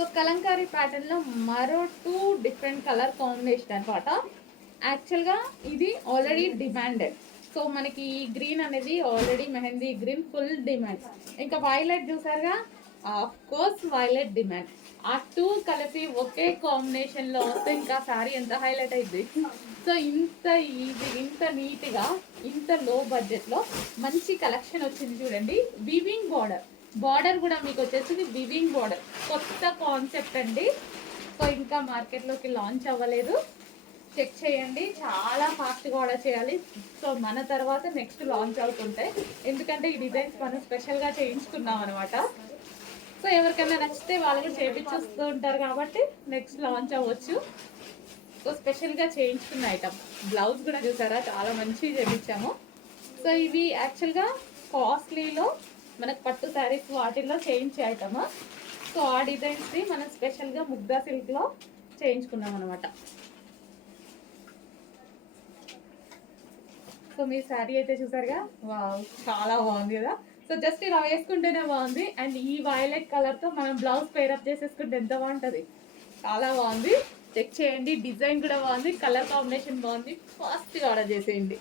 So Kalamkari pattern లో మరో 2 different colour combination అనమాట. యాక్చువల్గా ఇది ఆల్రెడీ డిమాండెడ్. సో మనకి ఈ గ్రీన్ అనేది already mehndi green full demand. ఇంకా వైలెట్ చూసారుగా, ఆఫ్ కోర్స్ వైలెట్ డిమాండ్. ఆ 2 కలిపి ఒకే కాంబినేషన్ లో వస్తే ఇంకా సారీ ఎంత హైలైట్ అయింది. సో ఇంత ఈజీ, ఇంత నీట్ గా, ఇంత లో బడ్జెట్ లో మంచి కలెక్షన్ వచ్చింది చూడండి. వివింగ్ బార్డర్, బార్డర్ కూడా మీకు వచ్చేసి వివింగ్ బార్డర్, కొత్త కాన్సెప్ట్ అండి. సో ఇంకా మార్కెట్లోకి లాంచ్ అవ్వలేదు, చెక్ చేయండి. చాలా ఫాస్ట్గా ఆర్డర్ చేయాలి. సో మన తర్వాత నెక్స్ట్ లాంచ్ అవుతుంటాయి, ఎందుకంటే ఈ డిజైన్స్ మనం స్పెషల్గా చేయించుకున్నాం అనమాట. సో ఎవరికైనా నచ్చితే వాళ్ళు కూడా చేయించేస్తూ ఉంటారు కాబట్టి నెక్స్ట్ లాంచ్ అవ్వచ్చు. సో స్పెషల్గా చేయించుకున్న ఐటమ్. బ్లౌజ్ కూడా చూసారా, చాలా మంచిగా చేయించాము. సో ఇవి యాక్చువల్గా కాస్ట్లీలో మనకు పట్టు శారీస్ వాటిల్లో చేయించే ఐటమ్. సో ఆ డిజైన్స్ని మనం స్పెషల్గా ముగ్ధా సిల్క్లో చేయించుకున్నాం అనమాట. సో మీ శారీ అయితే చూసారుగా, వావ్ చాలా బాగుంది కదా. సో జస్ట్ ఇలా వేసుకుంటేనే బాగుంది. అండ్ ఈ వైలెట్ కలర్తో మనం బ్లౌజ్ పేరప్ చేసేసుకుంటే ఎంత బాగుంటుంది, చాలా బాగుంది. చెక్ చేయండి, డిజైన్ కూడా బాగుంది, కలర్ కాంబినేషన్ బాగుంది. ఫాస్ట్గా ఆర్డర్ చేసేయండి.